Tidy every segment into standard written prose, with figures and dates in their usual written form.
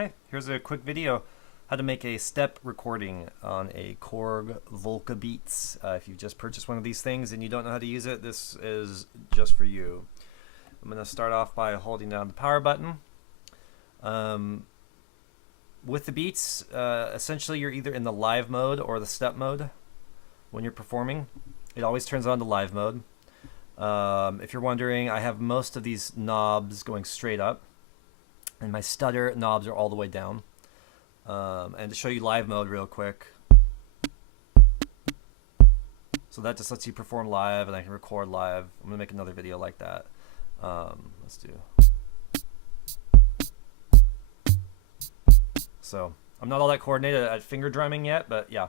Okay, here's a quick video how to make a step recording on a Korg Volca Beats. If you've just purchased one of these things and you don't know how to use it, this is just for you. I'm going to start off by holding down the power button. With the Beats, essentially you're either in the live mode or the step mode when you're performing. It always turns on to live mode. If you're wondering, I have most of these knobs going straight up, and my stutter knobs are all the way down. And to show you live mode real quick, so that just lets you perform live, and I can record live. I'm gonna make another video like that. Let's do. So I'm not all that coordinated at finger drumming yet, but yeah.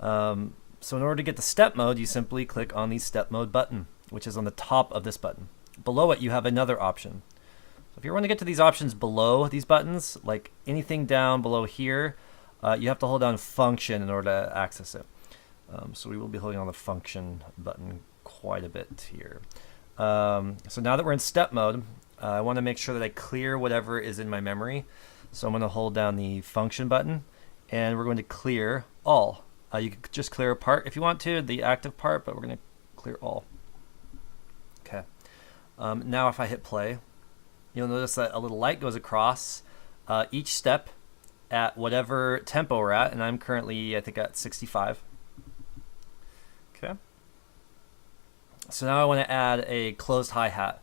So in order to get the step mode, you simply click on the step mode button, which is on the top of this button. Below it, you have another option. So if you want to get to these options below these buttons, like anything down below here, you have to hold down function in order to access it. So we will be holding on the function button quite a bit here. So now that we're in step mode, I want to make sure that I clear whatever is in my memory. So I'm going to hold down the function button, and we're going to clear all. You can just clear a part if you want to, the active part, but we're going to clear all. Okay. Now if I hit play, you'll notice that a little light goes across each step at whatever tempo we're at, and I'm currently, I think, at 65. Okay. So now I want to add a closed hi-hat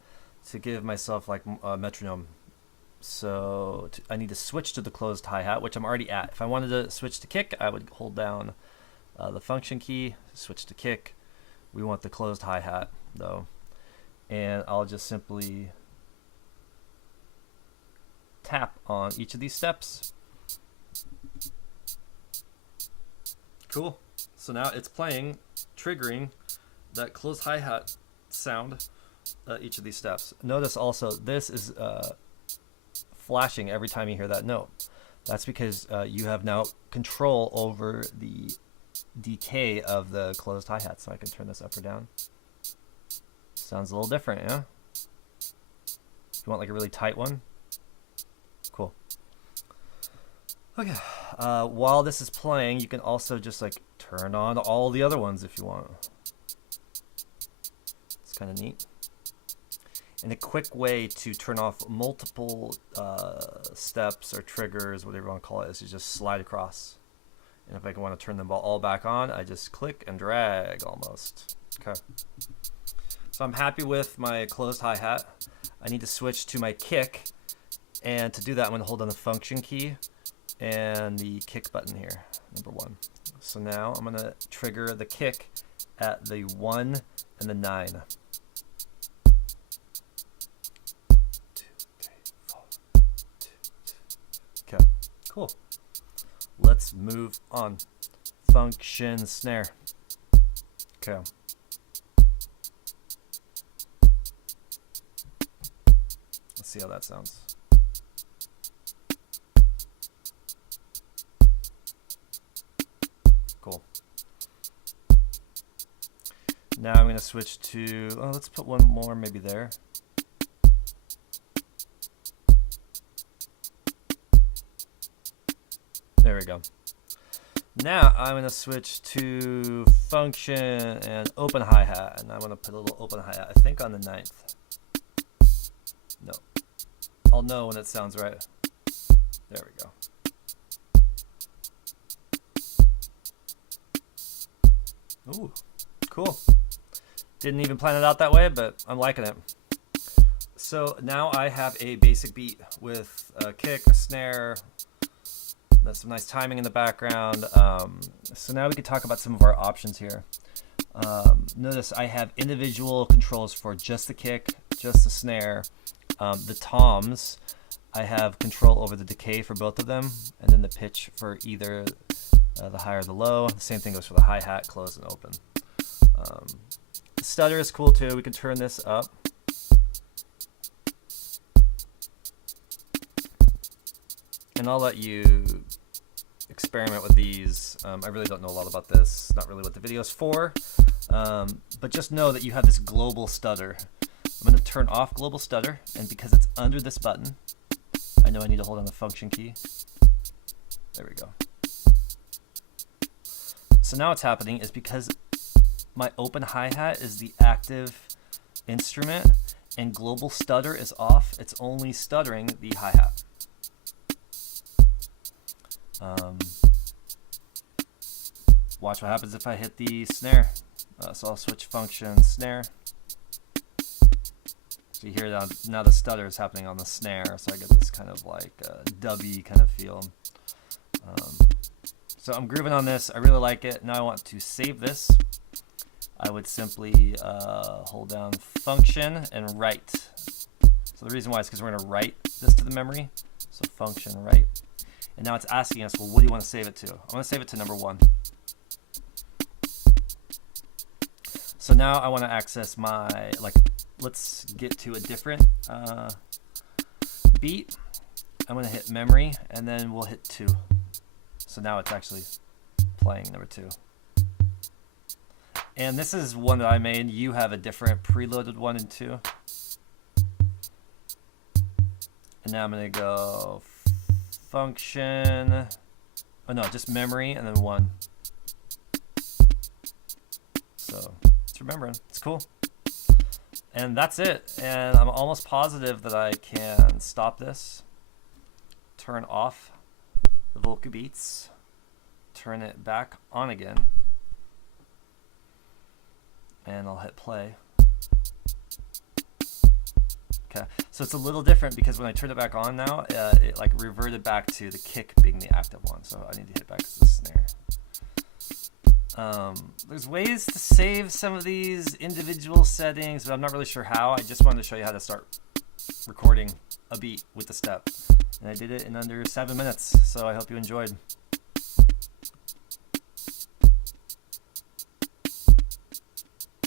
to give myself like a metronome. So I need to switch to the closed hi-hat, which I'm already at. If I wanted to switch to kick, I would hold down the function key, switch to kick. We want the closed hi-hat though, and I'll just simply tap on each of these steps. Cool. So now it's playing, triggering that closed hi-hat sound each of these steps. Notice also this is flashing every time you hear that note. That's because you have now control over the decay of the closed hi-hat. So I can turn this up or down. Sounds a little different, yeah? If you want like a really tight one. Cool. Okay. While this is playing, you can also just like turn on all the other ones if you want. It's kind of neat. And a quick way to turn off multiple steps or triggers, whatever you want to call it, is to just slide across. And if I want to turn them all back on, I just click and drag almost. Okay. So I'm happy with my closed hi-hat. I need to switch to my kick. And to do that, I'm going to hold down the function key and the kick button here, number 1. So now I'm going to trigger the kick at the 1 and the 9. Okay, cool. Let's move on. Function snare. Okay. Let's see how that sounds. Cool. Now I'm going to switch to, oh, let's put one more maybe there. There we go. Now I'm going to switch to function and open hi-hat, and I'm going to put a little open hi-hat, I think on the 9th. No. I'll know when it sounds right. There we go. Ooh, cool. Didn't even plan it out that way, but I'm liking it. So now I have a basic beat with a kick, a snare. There's some nice timing in the background. So now we can talk about some of our options here. Notice I have individual controls for just the kick, just the snare. The toms, I have control over the decay for both of them, and then the pitch for either the high or the low. The same thing goes for the hi-hat, close and open. The stutter is cool too. We can turn this up. And I'll let you experiment with these. I really don't know a lot about this. Not really what the video's for. But just know that you have this global stutter. I'm going to turn off global stutter, and because it's under this button, I know I need to hold on the function key. There we go. So now what's happening is because my open hi-hat is the active instrument and global stutter is off, it's only stuttering the hi-hat. Watch what happens if I hit the snare. So I'll switch function snare. So you hear now the stutter is happening on the snare, so I get this kind of like dubby kind of feel. So I'm grooving on this. I really like it. Now I want to save this. I would simply hold down function and write. So the reason why is because we're going to write this to the memory. So function write. And now it's asking us, well, what do you want to save it to? I want to save it to number 1. So now I want to access my, let's get to a different beat. I'm going to hit memory and then we'll hit 2. So now it's actually playing number 2. And this is one that I made. You have a different preloaded 1 and 2. And now I'm going to go function. Oh no, just memory and then 1. So it's remembering. It's cool. And that's it. And I'm almost positive that I can stop this, turn off the Volca beats, turn it back on again, and I'll hit play. Okay, so it's a little different because when I turn it back on now, it like reverted back to the kick being the active one. So I need to hit back to the snare. There's ways to save some of these individual settings, but I'm not really sure how. I just wanted to show you how to start recording a beat with the step. And I did it in under 7 minutes, so I hope you enjoyed.